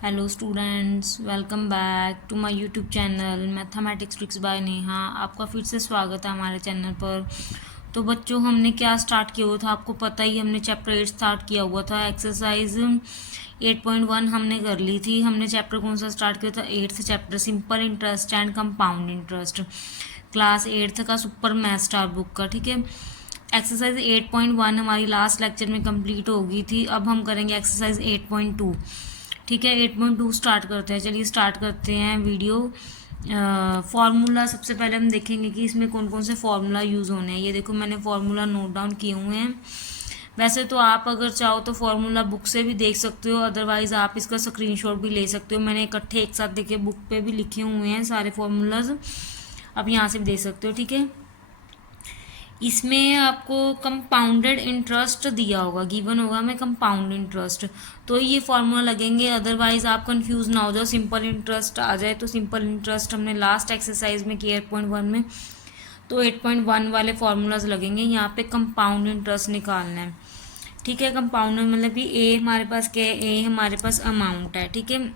Hello students, welcome back to my YouTube channel mathematics tricks by Neha. आपका फिर से स्वागत है हमारे चैनल पर। तो बच्चों, हमने क्या स्टार्ट किया हुआ था आपको पता ही, हमने चैप्टर 8 स्टार्ट किया हुआ था। एक्सरसाइज 8.1 हमने कर ली थी। हमने चैप्टर कौन सा स्टार्ट किया था? 8th chapter, simple interest and compound interest, class 8th का सुपर मैथ स्टार बुक का। ठीक है, एक्सरसाइज 8.1 हमारी लास्ट लेक्चर में कंप्लीट हो गई थी। अब हम करेंगे एक्सरसाइज 8.2। ठीक है, 8.2 स्टार्ट करते हैं। चलिए स्टार्ट करते हैं वीडियो। फार्मूला सबसे पहले हम देखेंगे कि इसमें कौन कौन से फार्मूला यूज़ होने हैं। ये देखो, मैंने फार्मूला नोट डाउन किए हुए हैं। वैसे तो आप अगर चाहो तो फार्मूला बुक से भी देख सकते हो, अदरवाइज आप इसका स्क्रीनशॉट भी ले सकते हो। मैंने इकट्ठे एक साथ देखे बुक पे भी लिखे हुए हैं सारे फार्मूलाज, आप यहाँ से भी देख सकते हो। ठीक है, इसमें आपको कंपाउंडेड इंटरेस्ट दिया होगा, गिवन होगा में कंपाउंड इंटरेस्ट, तो ये फॉर्मूला लगेंगे। अदरवाइज आप कंफ्यूज ना हो जाओ, सिंपल इंटरेस्ट आ जाए तो सिंपल इंटरेस्ट हमने लास्ट एक्सरसाइज में किया 8.1 में, तो 8.1 वाले फार्मूलाज लगेंगे। यहाँ पे कंपाउंड इंटरेस्ट निकालना है। ठीक है, कंपाउंड मतलब कि ए हमारे पास क्या है? ए हमारे पास अमाउंट है। ठीक है,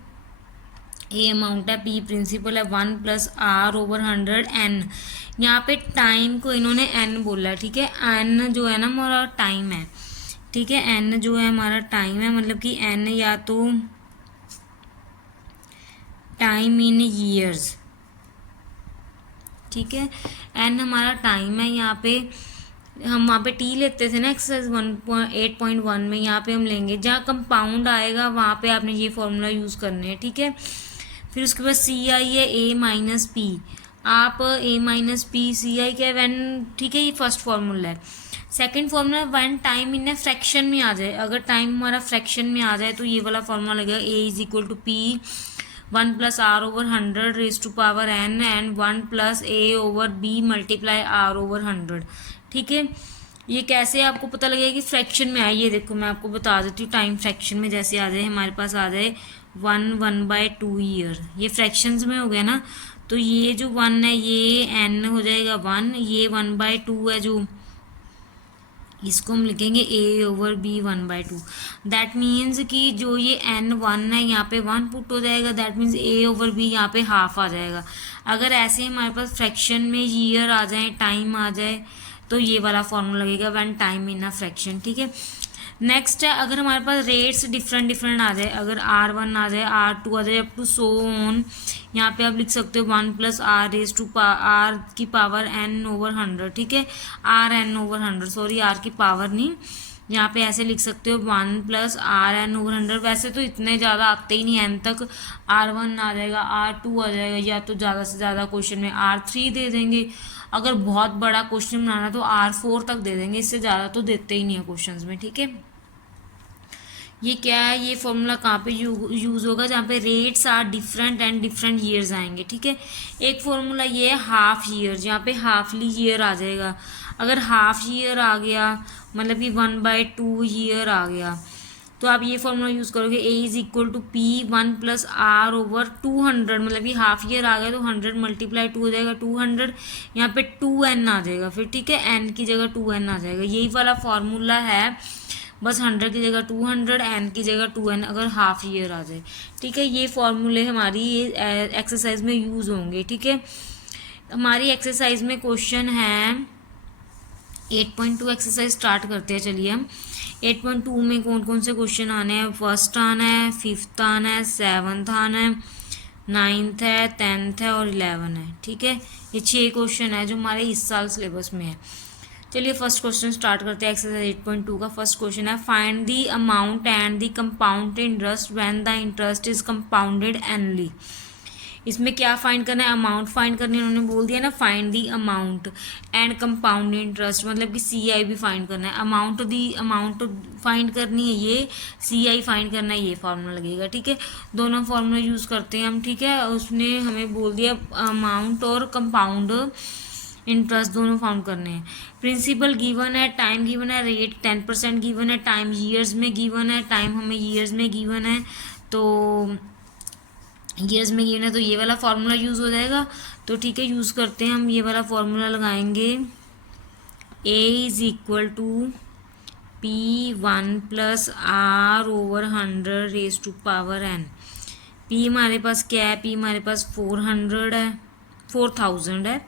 ए अमाउंट है, पी प्रिंसिपल है, 1+r/100 n। यहाँ पे टाइम को इन्होंने n बोला है। ठीक है, n जो है ना हमारा टाइम है। ठीक है, n जो है हमारा टाइम है, मतलब कि n या तो टाइम इन ईयर्स। ठीक है, n हमारा टाइम है। यहाँ पे हम वहाँ पे टी लेते थे ना एक्सरसाइज 8.1 में, यहाँ पे हम लेंगे जहाँ कंपाउंड आएगा वहाँ पे आपने ये फॉर्मूला यूज़ करने हैं। ठीक है, फिर उसके बाद सी आई है ए माइनस पी। आप ए माइनस पी, सी आई क्या है? व्हेन, ठीक है, ये फर्स्ट फॉर्मूला है। Second formula when time in a fraction में आ जाए। अगर टाइम हमारा फ्रैक्शन में आ जाए तो ये वाला फॉर्मूला लगेगा, A is equal to P 1+r/100 and 1+a/b×r/100। ठीक है, ये कैसे आपको पता लगेगा कि फ्रैक्शन में आए? ये देखो, मैं आपको बता देती हूँ। टाइम फ्रैक्शन में जैसे आ जाए, हमारे पास आ जाए 1/2 ईयर, ये फ्रैक्शंस में हो गया ना। तो ये जो 1 है ये n हो जाएगा 1, ये 1/2 है जो, इसको हम लिखेंगे a/b 1/2। दैट मीन्स कि जो ये n1 है यहाँ पे 1 पुट हो जाएगा, दैट मीन्स a/b यहाँ पे हाफ आ जाएगा। अगर ऐसे हमारे पास फ्रैक्शन में ईयर आ जाए, टाइम आ जाए, तो ये वाला फॉर्मूला लगेगा when time in a fraction. ठीक है, नेक्स्ट है अगर हमारे पास रेट्स डिफरेंट डिफरेंट आ जाए, अगर R1 आ जाए, R2 आ जाए, अप टू सो ऑन। यहाँ पे आप लिख सकते हो 1+r⁴n/100। ठीक है, rn/100, सॉरी r की पावर नहीं, यहाँ पे ऐसे लिख सकते हो 1+rn/100। वैसे तो इतने ज़्यादा आते ही नहीं n तक, R1 आ जाएगा, R2 आ जाएगा, या तो ज़्यादा से ज़्यादा क्वेश्चन में R3 दे देंगे। अगर बहुत बड़ा क्वेश्चन बनाना तो R4 तक दे देंगे, इससे ज़्यादा तो देते ही नहीं है क्वेश्चंस में। ठीक है, ये क्या है? ये फॉर्मूला कहाँ पे यूज़ होगा? जहाँ पे rates are different and different years आएंगे। ठीक है, एक फॉर्मूला ये है हाफ ईयर, जहाँ पे हाफली ईयर आ जाएगा। अगर हाफ ईयर आ गया मतलब कि 1/2 ईयर आ गया, तो आप ये फॉर्मूला यूज़ करोगे, A is equal to P 1+r/200, मतलब कि हाफ ईयर आ गया तो 100 × 2 हो जाएगा 200। यहाँ पे 2n आ जाएगा फिर। ठीक है, n की जगह 2n आ जाएगा, यही वाला फॉर्मूला है। बस 100 की जगह 200, n की जगह 2n, अगर हाफ ईयर आ जाए। ठीक है, ये फॉर्मूले हमारी ये एक्सरसाइज में यूज़ होंगे। ठीक है, हमारी एक्सरसाइज में क्वेश्चन है 8.2। एक्सरसाइज स्टार्ट करते हैं। चलिए हम 8.2 में कौन कौन से क्वेश्चन आने हैं? फर्स्ट आना है, फिफ्थ आना है, सेवन्थ आना है, 9th है, 10th है और 11 है। ठीक है, ये 6 क्वेश्चन है जो हमारे इस साल सिलेबस में है। चलिए फर्स्ट क्वेश्चन स्टार्ट करते हैं। एक्सरसाइज 8.2 का फर्स्ट क्वेश्चन है, find the amount and the compound interest when the interest is compounded annually. इसमें क्या फाइंड करना है? अमाउंट फाइंड करनी है। उन्होंने बोल दिया ना, find the amount and compound interest, मतलब कि सी आई भी फाइंड करना है। अमाउंट फाइंड करनी है, ये सी आई फाइंड करना है, ये फार्मूला लगेगा। ठीक है, दोनों फार्मूला यूज़ करते हैं हम। ठीक है, उसने हमें बोल दिया अमाउंट और कंपाउंड इंटरेस्ट दोनों फाउंड करने हैं। प्रिंसिपल गिवन है, टाइम गिवन है, रेट 10% गिवन है, टाइम ईयर्स में गिवन है, टाइम हमें ईयर्स में गिवन है, तो ईयर्स में गिवन है तो ये वाला फार्मूला यूज़ हो जाएगा। तो ठीक है, यूज़ करते हैं हम, ये वाला फार्मूला लगाएंगे, A is equal to P 1+r/100 raised to power n। P हमारे पास क्या है, पी हमारे पास 400 है, 4000 है।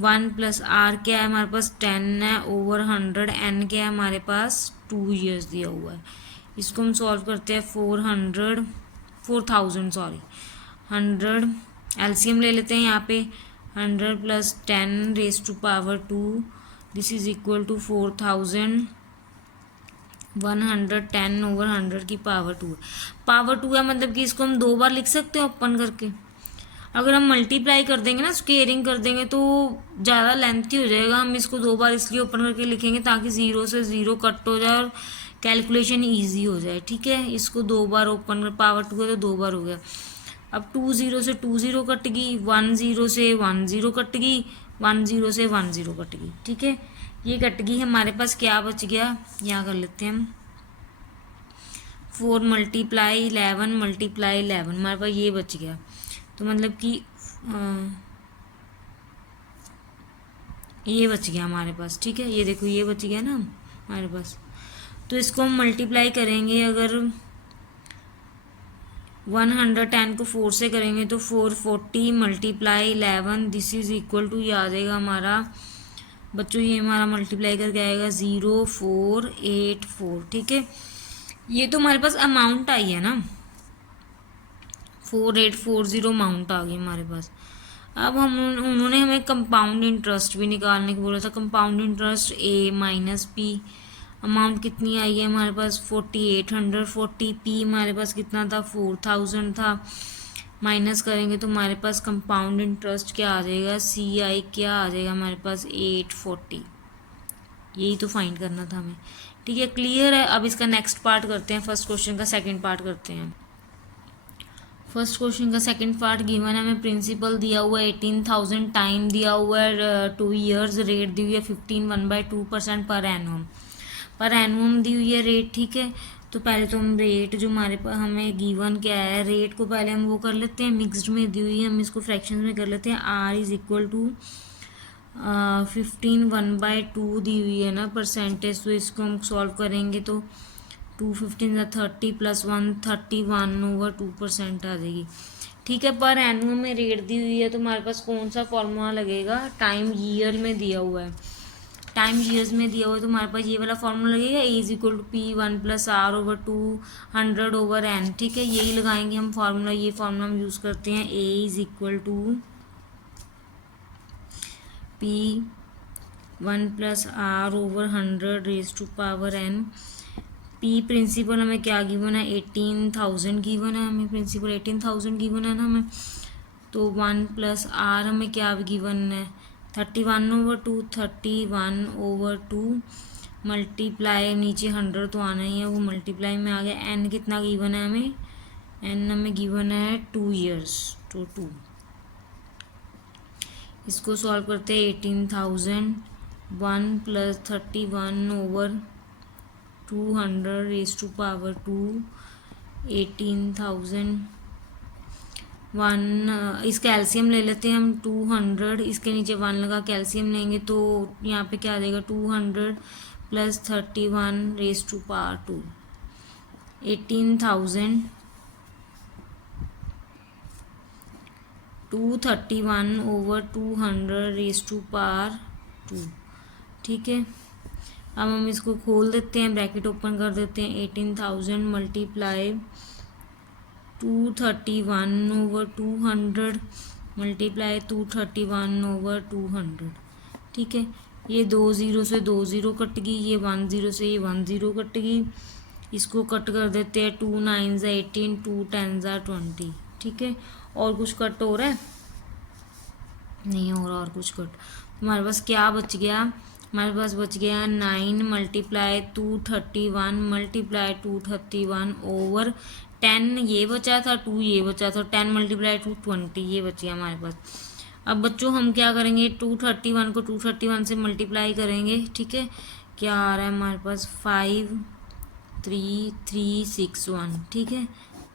1 प्लस आर क्या है हमारे पास 10 है ओवर 100। एन क्या है हमारे पास 2 ईयर्स दिया हुआ है। इसको हम सॉल्व करते हैं 4000 सॉरी 100 एलसीएम ले लेते हैं यहाँ पे। 100 plus 10 raise to power 2 this is equal to 4000। 110 over 100 की पावर 2 है। पावर 2 है मतलब कि इसको हम 2 बार लिख सकते हैं ओपन करके। अगर हम मल्टीप्लाई कर देंगे ना, स्क्वेयरिंग कर देंगे तो ज़्यादा लेंथी हो जाएगा। हम इसको 2 बार इसलिए ओपन करके लिखेंगे ताकि 0 से 0 कट हो जाए और कैलकुलेशन ईजी हो जाए। ठीक है, इसको 2 बार ओपन कर, पावर 2 है तो 2 बार हो गया। अब 2 0 से 2 0 कट गई, 1 0 से 1 0 कट गई, 1 0 से 1 0 कट गई। ठीक है, ये कट गई। हमारे पास क्या बच गया, यहाँ कर लेते हैं हम 4 मल्टीप्लाई 11 मल्टीप्लाई 11 हमारे पास ये बच गया। तो मतलब कि ये बच गया हमारे पास। ठीक है, ये देखो ये बच गया ना हमारे पास। तो इसको हम मल्टीप्लाई करेंगे, अगर 110 को 4 से करेंगे तो 440 multiply 11 this is equal to, ये आ जाएगा हमारा बच्चों, ये हमारा मल्टीप्लाई करके आएगा 0484। ठीक है, ये तो हमारे पास अमाउंट आई है ना, 4840 अमाउंट आ गई हमारे पास। अब हम उन्होंने हमें कंपाउंड इंटरेस्ट भी निकालने को बोला था। कंपाउंड इंटरेस्ट ए माइनस पी, अमाउंट कितनी आई है हमारे पास 4840। पी हमारे पास कितना था 4000 था। माइनस करेंगे तो हमारे पास कंपाउंड इंटरेस्ट क्या आ जाएगा, सी आई क्या आ जाएगा हमारे पास 840। यही तो फाइंड करना था हमें। ठीक है, क्लियर है। अब इसका नेक्स्ट पार्ट करते हैं, फर्स्ट क्वेश्चन का सेकंड पार्ट करते हैं। फर्स्ट क्वेश्चन का सेकंड पार्ट गिवन है हमें, प्रिंसिपल दिया हुआ है 18,000, टाइम दिया हुआ है 2 ईयर्स, रेट दी हुई है 15 1/2% पर एनुअम। पर एनुअम दी हुई है रेट। ठीक है, तो पहले तो हम रेट जो हमारे पास हमें गिवन क्या है, रेट को पहले हम वो कर लेते हैं, मिक्सड में दी हुई है, हम इसको फ्रैक्शन में कर लेते हैं। आर इज इक्वल टू 15 1/2 दी हुई है ना परसेंटेज, तो इसको हम सॉल्व करेंगे तो 215 30 प्लस 1 31 ओवर 2% आ जाएगी। ठीक है, पर एनुअम में रेट दी हुई है तो हमारे पास कौन सा फॉर्मूला लगेगा, टाइम ईयर में दिया हुआ है, टाइम ईयर्स में दिया हुआ है तो हमारे पास ये वाला फॉर्मूला लगेगा, A is equal to P 1 plus R over 200 over N. ठीक है, यही लगाएंगे हम फॉर्मूला, ये फॉर्मूला हम यूज़ करते हैं, A is equal to P 1 plus R over 100 raise to power N. P principal हमें क्या गिवन है 18,000 गिवन है हमें, प्रिंसिपल 18,000 गिवन है ना हमें। तो 1 प्लस आर हमें क्या गिवन है 31 ओवर 2, 31 ओवर 2 मल्टीप्लाई, नीचे 100 तो आना ही है, वो मल्टीप्लाई में आ गया। एन कितना गिवन है हमें, एन हमें गिवन है 2 ईयर्स, तो 2। इसको सॉल्व करते हैं 18,000 1 plus 31 over 200 raise to power 2 18,000 1 इसका एलसीएम ले लेते हैं हम 200, इसके नीचे 1 लगा के एलसीएम लेंगे तो यहाँ पे क्या आ जाएगा 200 plus 31 raise to power 2 18,000 231 over 200 raise to power 2। ठीक है, अब हम इसको खोल देते हैं, ब्रैकेट ओपन कर देते हैं, 18,000 मल्टीप्लाई 231 ओवर 200 मल्टीप्लाई 231 ओवर 200। ठीक है, ये 2 0 से 2 0 कट गई, ये 1 0 से ये 1 0 कट गई, इसको कट कर देते हैं 2 9 18 2 10 20। ठीक है, और कुछ कट हो रहा है नहीं हो रहा, और कुछ कट। हमारे पास क्या बच गया, हमारे पास बच गया 9 मल्टीप्लाई 231 मल्टीप्लाई 231 ओवर 10 ये बचा था, 2 ये बचा था, 10 मल्टीप्लाई 220 ये बच गया हमारे पास। अब बच्चों हम क्या करेंगे 231 को 231 से मल्टीप्लाई करेंगे। ठीक है, क्या आ रहा है हमारे पास 53361। ठीक है,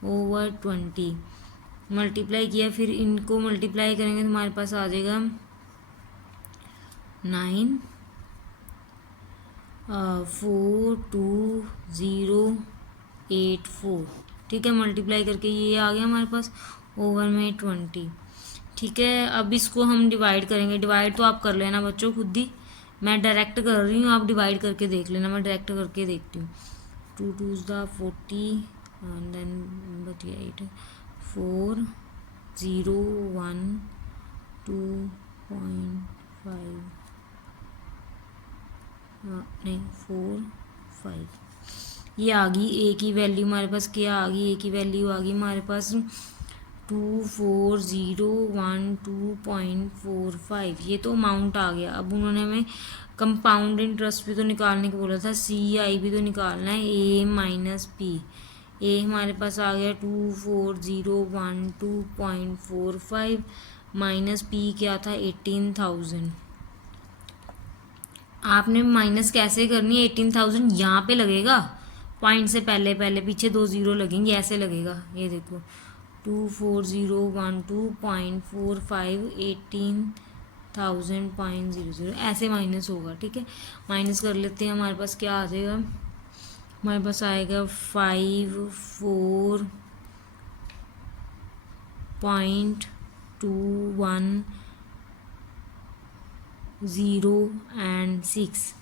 ओवर 20 मल्टीप्लाई किया, फिर इनको मल्टीप्लाई करेंगे तो हमारे पास आ जाएगा 94284। ठीक है, मल्टीप्लाई करके ये आ गया हमारे पास ओवर में 20। ठीक है, अब इसको हम डिवाइड करेंगे। डिवाइड तो आप कर लेना बच्चों खुद ही, मैं डायरेक्ट कर रही हूँ, आप डिवाइड करके देख लेना, मैं डायरेक्ट करके देखती हूँ। 2 2s द 40 and then 38 4 0 1 2.5 नहीं 4 5 ये आ गई ए की वैल्यू हमारे पास। क्या आ गई? ए की वैल्यू आ गई हमारे पास 24,012.45। ये तो अमाउंट आ गया। अब उन्होंने हमें कंपाउंड इंटरेस्ट भी तो निकालने को बोला था, सी आई भी तो निकालना है, ए माइनस पी। ए हमारे पास आ गया 24,012.45 माइनस पी क्या था 18,000। आपने माइनस कैसे करनी है? 18,000 यहाँ पे लगेगा, पॉइंट से पहले पहले पीछे 2 0 लगेंगे, ऐसे लगेगा। ये देखो 24,012.45 18,000.00 ऐसे माइनस होगा। ठीक है, माइनस कर लेते हैं। हमारे पास क्या आ जाएगा? हमारे पास आएगा 54.210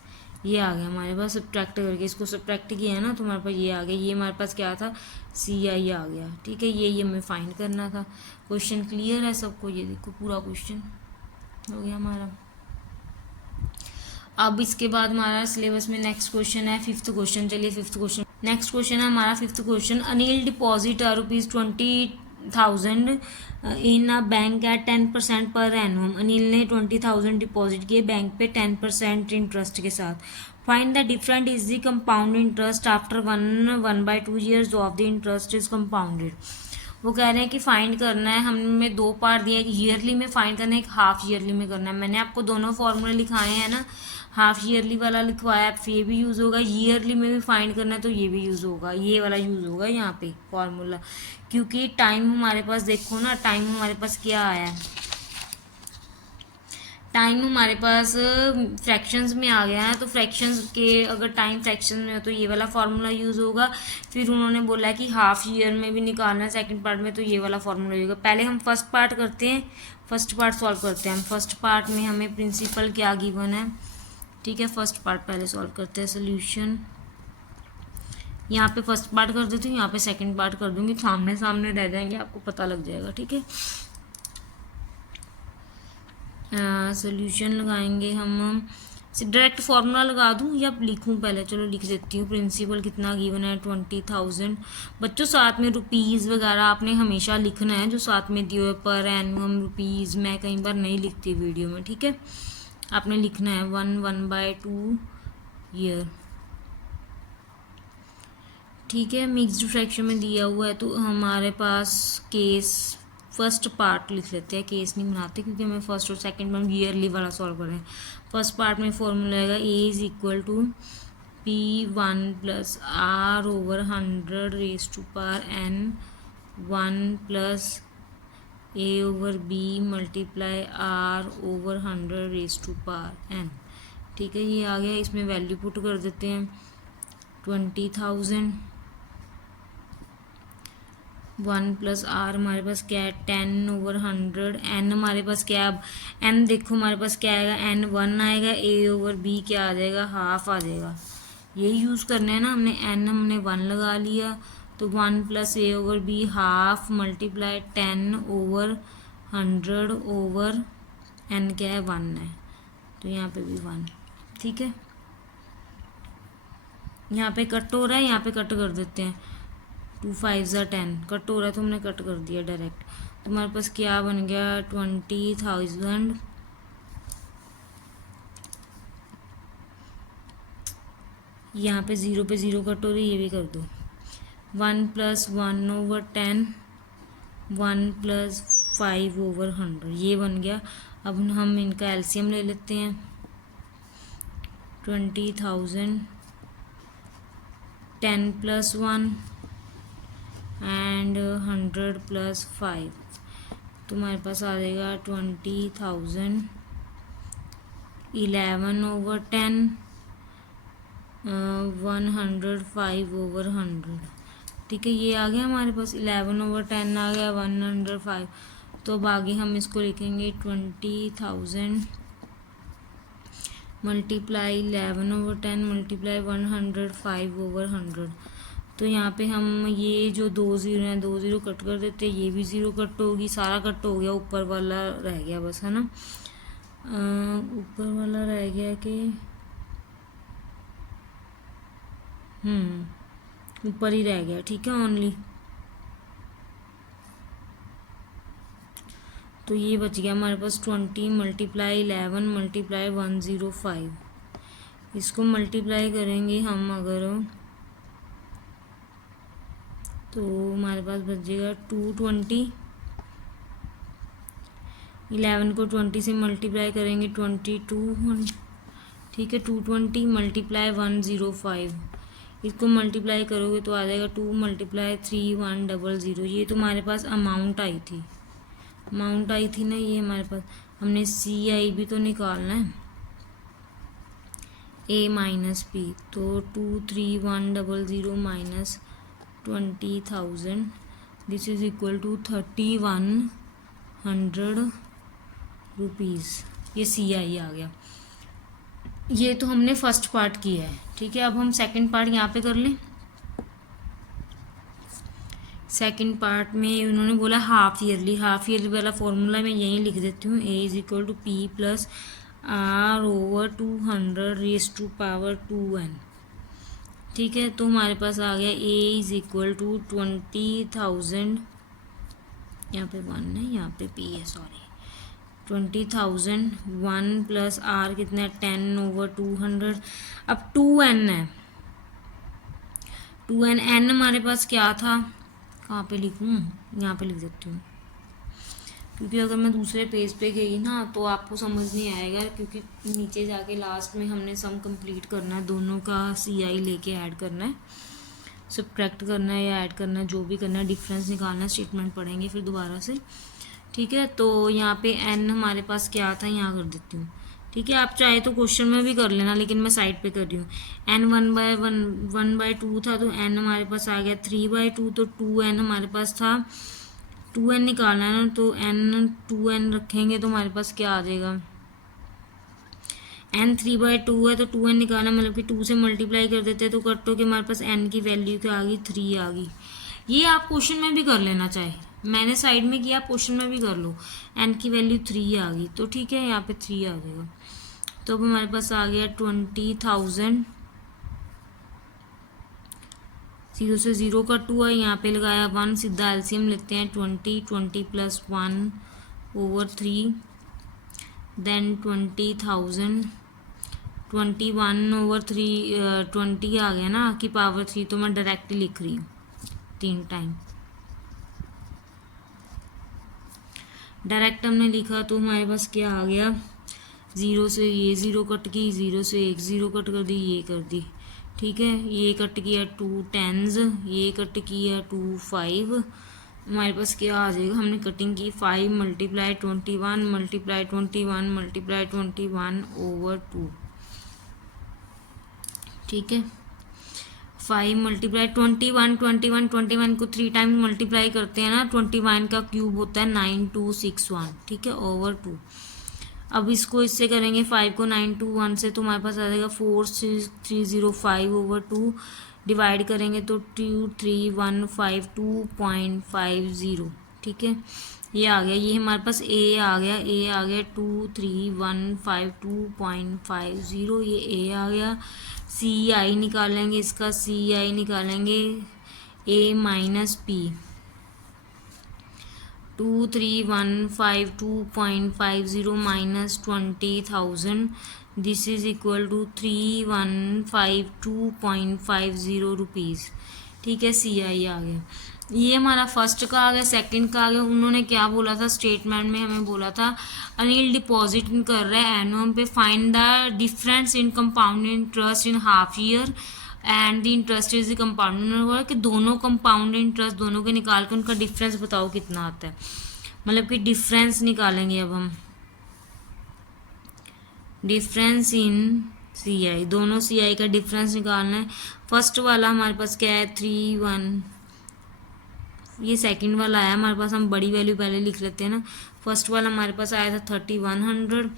ये आ गया हमारे पास। सब्ट्रैक्ट करके इसको सब्ट्रैक्ट किया है ना, तो हमारे पास ये आ गया। ये हमारे पास क्या था? सी आई आ गया। ठीक है, ये हमें फाइंड करना था। क्वेश्चन क्लियर है सबको? ये देखो पूरा क्वेश्चन हो गया हमारा। अब इसके बाद हमारा सिलेबस में नेक्स्ट क्वेश्चन है 5th क्वेश्चन। चलिए 5th क्वेश्चन, नेक्स्ट क्वेश्चन है हमारा 5th question. Anil deposit ₹20,000 in a bank at 10% पर एनुअम। अनिल ने 20,000 डिपॉजिट किए बैंक पे 10% इंटरेस्ट के साथ। Find the different is the compound interest after 1/2 years of the interest is compounded. वो कह रहे हैं कि फाइंड करना है, हमें 2 पार्ट दिया है, एक ईयरली में फाइंड करना है, एक हाफ ईयरली में करना है। मैंने आपको दोनों फॉर्मूले लिखाए हैं ना, हाफ ईयरली वाला लिखवाया, ये भी यूज़ होगा, ईयरली में भी फाइंड करना है तो ये भी यूज़ होगा, ये वाला यूज़ होगा यहाँ पे फॉर्मूला। क्योंकि टाइम हमारे पास देखो ना, टाइम हमारे पास क्या आया है, टाइम हमारे पास फ्रैक्शंस में आ गया है। तो फ्रैक्शंस के अगर टाइम फ्रैक्शन में हो तो ये वाला फार्मूला यूज़ होगा। फिर उन्होंने बोला है कि हाफ ईयर में भी निकालना है सेकंड पार्ट में, तो ये वाला फार्मूला होगा। पहले हम फर्स्ट पार्ट करते हैं, फर्स्ट पार्ट सॉल्व करते हैं हम। फर्स्ट पार्ट में हमें प्रिंसिपल क्या गिवन है, ठीक है, फर्स्ट पार्ट पहले सॉल्व करते हैं। सोल्यूशन यहाँ पे फर्स्ट पार्ट कर देती हूँ, यहाँ पे सेकंड पार्ट कर दूँगी, सामने सामने रह जाएंगे, आपको पता लग जाएगा। ठीक है, सोल्यूशन लगाएंगे हम। डायरेक्ट फार्मूला लगा दूं या लिखूं? पहले चलो लिख देती हूँ। प्रिंसिपल कितना गिवन है 20,000। बच्चों साथ में रुपीज़ वगैरह आपने हमेशा लिखना है, जो साथ में दिए हुए पर एनुअम रुपीज़, मैं कई बार नहीं लिखती वीडियो में। ठीक है, आपने लिखना है 1/2 ईयर। ठीक है, मिक्स्ड फ्रैक्शन में दिया हुआ है, तो हमारे पास केस फर्स्ट पार्ट लिख लेते हैं। केस नहीं बनाते क्योंकि हमें फर्स्ट और सेकंड में ईयरली वाला सॉल्व करें। फर्स्ट पार्ट में फॉर्मूला आएगा A is equal to P1 + R/100 (n) 1 + A/B × R/100 ठीक है, ये आ गया। इसमें वैल्यू पुट कर देते हैं 20,000। 1 + R हमारे पास क्या है 10/100। n हमारे पास क्या है? अब n देखो हमारे पास क्या आएगा, n 1 आएगा, A/B क्या आ जाएगा, हाफ आ जाएगा। यही यूज़ करना है ना हमने, n हमने 1 लगा लिया, तो 1 + A/B हाफ मल्टीप्लाई 10/100 n क्या है 1 है, तो यहाँ पे भी 1। ठीक है, यहाँ पे कट हो रहा है, यहाँ पे कट कर देते हैं। 2 5 = 10 कट हो रहा है तो हमने कट कर दिया डायरेक्ट। तो हमारे पास क्या बन गया 20,000 यहाँ पे 0 पे 0 कट हो रही है, ये भी कर दो। 1 + 1/10 1 + 5/100 ये बन गया। अब हम इनका एलसीएम ले लेते हैं। 20,000 10 + 1 एंड 100 + 5, तो हमारे पास आ जाएगा 20,000 11/10 105/100 ठीक है, ये आ गया हमारे पास 11/10 आ गया 105। तो अब आगे हम इसको लिखेंगे 20,000 मल्टीप्लाई 11/10 मल्टीप्लाई 105/100। तो यहाँ पे हम ये जो 2 ज़ीरो हैं 2 ज़ीरो कट कर देते, ये भी ज़ीरो कट होगी, सारा कट हो गया, ऊपर वाला रह गया बस, है ना। ऊपर वाला रह गया कि ऊपर ही रह गया, ठीक है, ओनली। तो ये बच गया हमारे पास 20 मल्टीप्लाई 11 मल्टीप्लाई 105। इसको मल्टीप्लाई करेंगे हम अगर, तो हमारे पास बचेगा 220। 11 को 20 से मल्टीप्लाई करेंगे 22, ठीक है। 220 मल्टीप्लाई 105, इसको मल्टीप्लाई करोगे तो आ जाएगा 2 मल्टीप्लाई 3100। ये तो हमारे पास अमाउंट आई थी ना, ये हमारे पास। हमने CI भी तो निकालना है, A माइनस P। तो 23100 minus 20,000, this is equal to 3100 rupees. ये CI आ गया। ये तो हमने फर्स्ट पार्ट किया है, ठीक है। अब हम सेकंड पार्ट यहाँ पे कर लें। सेकंड पार्ट में उन्होंने बोला हाफ ईयरली वाला फॉर्मूला मैं यहीं लिख देती हूँ। A is equal to P plus R/200 raise to power 2n, ठीक है। तो हमारे पास आ गया A इज इक्वल टू 20,000, यहाँ पे 1 है, यहाँ पे P है, सॉरी, 20,000 1 प्लस R कितना है 10/200। अब 2n है, 2n n हमारे पास क्या था, कहाँ पे लिखूँ, यहाँ पे लिख देती हूँ, क्योंकि अगर मैं दूसरे पेज पे गई ना तो आपको समझ नहीं आएगा, क्योंकि नीचे जाके लास्ट में हमने सम कंप्लीट करना है, दोनों का CI लेके ऐड करना है, सब्ट्रैक्ट करना है या ऐड करना है, जो भी करना है, डिफरेंस निकालना है, स्टेटमेंट पढ़ेंगे फिर दोबारा से, ठीक है। तो यहाँ पे n हमारे पास क्या था, यहाँ कर देती हूँ, ठीक है। आप चाहे तो क्वेश्चन में भी कर लेना, लेकिन मैं साइड पे कर रही हूँ। n 1/2 था, तो n हमारे पास आ गया 3/2। तो 2n हमारे पास था, 2n निकालना है ना, तो n 2n रखेंगे तो हमारे पास क्या आ जाएगा, n 3/2 है, तो 2n निकालना मतलब कि 2 से मल्टीप्लाई कर देते हैं, तो कटो के हमारे पास n की वैल्यू क्या आ गई, 3 आ गई। ये आप क्वेश्चन में भी कर लेना, चाहे मैंने साइड में किया, आप क्वेश्चन में भी कर लो, n की वैल्यू 3 आ गई, तो ठीक है, यहाँ पे 3 आ जाएगा। तो अब हमारे पास आ गया 20,000, 0 से 0 का 2 है, यहाँ पे लगाया 1, सीधा एलसीएम लेते हैं, 20 प्लस 1/3, देन 20,000 21/3, 20 आ गया ना कि पावर 3, तो मैं डायरेक्टली लिख रही हूँ 3 टाइम डायरेक्ट हमने लिखा, तो हमारे पास क्या आ गया, 0 से ये 0 कट गई, 0 से 1 0 कट कर दी, ये कर दी, ठीक है। ये कट किया 2 10s, ये कट किया 2 5, हमारे पास क्या आ जाएगा, हमने कटिंग की 5 मल्टीप्लाई 21 मल्टीप्लाई 21 मल्टीप्लाई 21/2, ठीक है। 5 मल्टीप्लाई 21 को 3 टाइम्स मल्टीप्लाई करते हैं ना, 21 का क्यूब होता है 9261, ठीक है, ओवर 2। अब इसको इससे करेंगे, 5 को 921 से, तो हमारे पास आ जाएगा 4305/2, डिवाइड करेंगे तो 23152.50, ठीक है। ये आ गया, ये हमारे पास A आ गया, 23152.50, ये A आ गया। CI निकालेंगे, इसका CI निकालेंगे A minus P, 23152.50 minus 20,000, this is equal to 3152.50 rupees, ठीक है। CI आ गया, ये हमारा फर्स्ट का आ गया। सेकंड का आ गया, उन्होंने क्या बोला था स्टेटमेंट में, हमें बोला था अनिल डिपॉजिट कर रहा है एनुअम पे, find the difference in compound interest in half year and the interest is the compound. उन्होंने बोला कि दोनों कंपाउंड इंटरेस्ट दोनों के निकाल के उनका डिफरेंस बताओ कितना आता है, मतलब कि डिफरेंस निकालेंगे। अब हम डिफरेंस इन CI, दोनों CI का डिफरेंस निकालना है। फर्स्ट वाला हमारे पास क्या है, 31 ये सेकंड वाला आया हमारे पास, हम बड़ी वैल्यू पहले लिख लेते हैं ना। फर्स्ट वाला हमारे पास आया था 3100,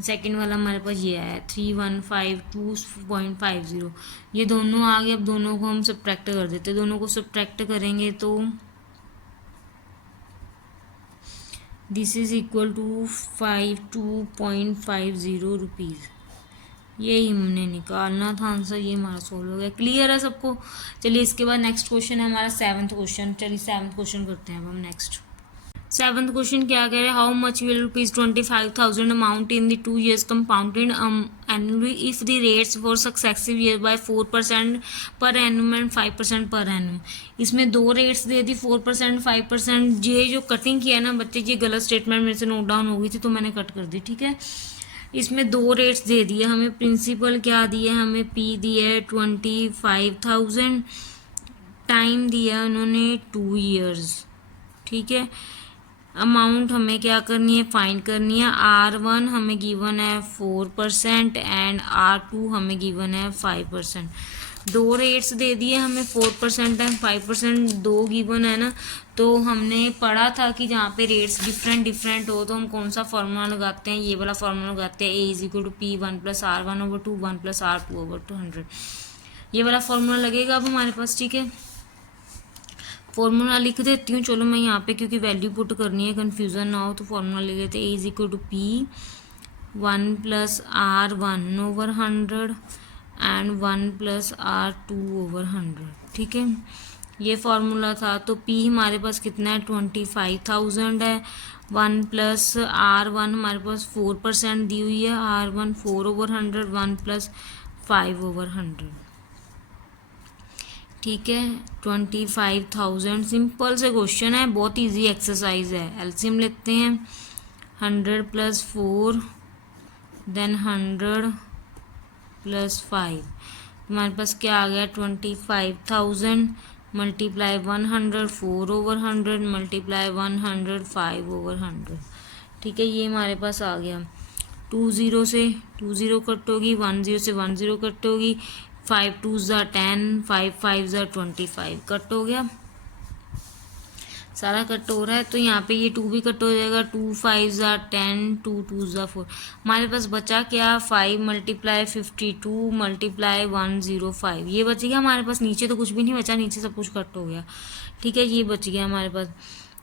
सेकंड वाला हमारे पास ये आया 3152.50। ये दोनों आ गए। अब दोनों को हम सब्ट्रैक्ट कर देते हैं। दोनों को सब्ट्रैक्ट करेंगे तो this is equal to 52.50 rupees. यही हमने निकालना था आंसर। ये हमारा सोल्व हो गया। क्लियर है सबको? चलिए इसके बाद नेक्स्ट क्वेश्चन है हमारा 7th क्वेश्चन। चलिए 7th क्वेश्चन करते हैं अब हम नेक्स्ट। 7th क्वेश्चन क्या कह रहे हैं, how much will ₹25,000 amount in the 2 years compounded annually if the rates for successive year by 4% पर एनम एंड 5% पर एनम। इसमें दो रेट्स दे दी, 4% 5%। ये जो कटिंग किया ना बच्चे, ये गलत स्टेटमेंट मेरे से नोट डाउन हो गई थी तो मैंने कट कर दी, ठीक है। इसमें दो रेट्स दे दिए हमें। प्रिंसिपल क्या दिए हमें, पी दिया है 25,000, टाइम दिया उन्होंने 2 years, ठीक है। अमाउंट हमें क्या करनी है, फाइंड करनी है। R1 हमें गिवन है 4% एंड R2 हमें गिवन है 5%। दो रेट्स दे दिए हमें, 4% एंड 5%, दो गिवन है ना। तो हमने पढ़ा था कि जहाँ पे रेट्स डिफरेंट हो तो हम कौन सा फॉर्मूला लगाते हैं, ये वाला फॉर्मूला लगाते हैं, A = P 1 + R1/2 1 + R2/200। ये वाला फॉर्मूला लगेगा अब हमारे पास, ठीक है। फॉर्मूला लिख देती हूँ चलो मैं यहाँ पे, क्योंकि वैल्यू पुट करनी है, कन्फ्यूज़न ना हो। तो फॉर्मूला लिख देते हैं, A = P 1 + R1/100 and 1 + R2/100, ठीक है। ये फार्मूला था। तो P हमारे पास कितना है, 25,000 है। 1 + R1 हमारे पास 4% दी हुई है, R1 4/100, 1 + 5/100, ठीक है। 25,000। सिंपल से क्वेश्चन है, बहुत इजी एक्सरसाइज है। एलसीएम लेते हैं, 100 + 4 देन 100 + 5। हमारे पास क्या आ गया, 25,000 मल्टीप्लाई 100 4/100 मल्टीप्लाई 100 5/100, ठीक है। ये हमारे पास आ गया। 2 0 से 2 0 कट होगी, 1 0 से 1 0 कट होगी, 5 2s are 10, 5 5s are 25, cut हो गया। सारा कट हो रहा है तो यहाँ पे ये 2 भी कट हो जाएगा। 2 5s are 10, 2 2s are 4। हमारे पास बचा क्या, 5 × 52 × 105। ये बच गया हमारे पास। नीचे तो कुछ भी नहीं बचा, नीचे सब कुछ कट हो गया, ठीक है। ये बच गया हमारे पास।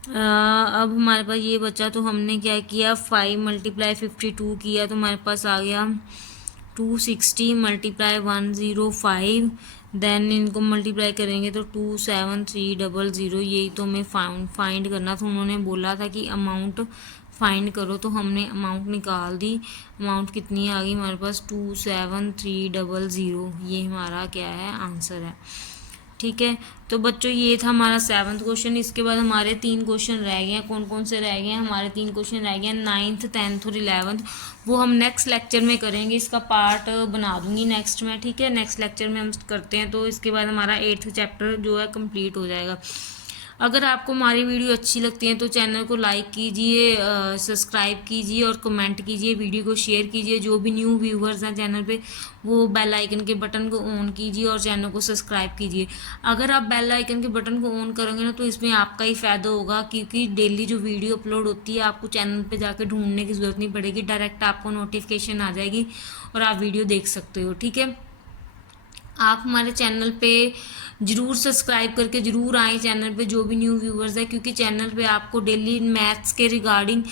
अब हमारे पास ये बचा तो हमने क्या किया, 5 × 52 किया तो हमारे पास आ गया 260 × 105। देन इनको मल्टीप्लाई करेंगे तो 27300। यही तो हमें फाइंड करना था। उन्होंने बोला था कि अमाउंट फाइंड करो, तो हमने अमाउंट निकाल दी। अमाउंट कितनी आ गई हमारे पास, 27300। ये हमारा क्या है, आंसर है, ठीक है। तो बच्चों ये था हमारा 7th क्वेश्चन। इसके बाद हमारे 3 क्वेश्चन रह गए हैं। कौन कौन से रह गए हैं, हमारे 3 क्वेश्चन रह गए हैं, 9th 10th और 11th। वो हम नेक्स्ट लेक्चर में करेंगे। इसका पार्ट बना दूंगी नेक्स्ट में, ठीक है। नेक्स्ट लेक्चर में हम करते हैं तो इसके बाद हमारा 8th चैप्टर जो है कंप्लीट हो जाएगा। अगर आपको हमारी वीडियो अच्छी लगती है तो चैनल को लाइक कीजिए, सब्सक्राइब कीजिए और कमेंट कीजिए, वीडियो को शेयर कीजिए। जो भी न्यू व्यूवर्स हैं चैनल पे वो बेल आइकन के बटन को ऑन कीजिए और चैनल को सब्सक्राइब कीजिए। अगर आप बेल आइकन के बटन को ऑन करेंगे ना तो इसमें आपका ही फ़ायदा होगा, क्योंकि डेली जो वीडियो अपलोड होती है आपको चैनल पर जाकर ढूंढने की ज़रूरत नहीं पड़ेगी, डायरेक्ट आपको नोटिफिकेशन आ जाएगी और आप वीडियो देख सकते हो, ठीक है। आप हमारे चैनल पे ज़रूर सब्सक्राइब करके ज़रूर आएँ चैनल पे, जो भी न्यू व्यूवर्स है, क्योंकि चैनल पे आपको डेली मैथ्स के रिगार्डिंग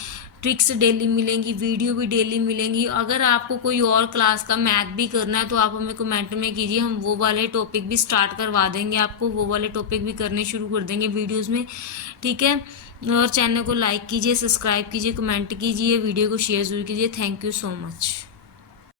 ट्रिक्स डेली मिलेंगी, वीडियो भी डेली मिलेंगी। अगर आपको कोई और क्लास का मैथ भी करना है तो आप हमें कमेंट में कीजिए, हम वो वाले टॉपिक भी स्टार्ट करवा देंगे आपको, वो वाले टॉपिक भी करने शुरू कर देंगे वीडियोज़ में, ठीक है। और चैनल को लाइक कीजिए, सब्सक्राइब कीजिए, कमेंट कीजिए, वीडियो को शेयर ज़रूर कीजिए। Thank you so much.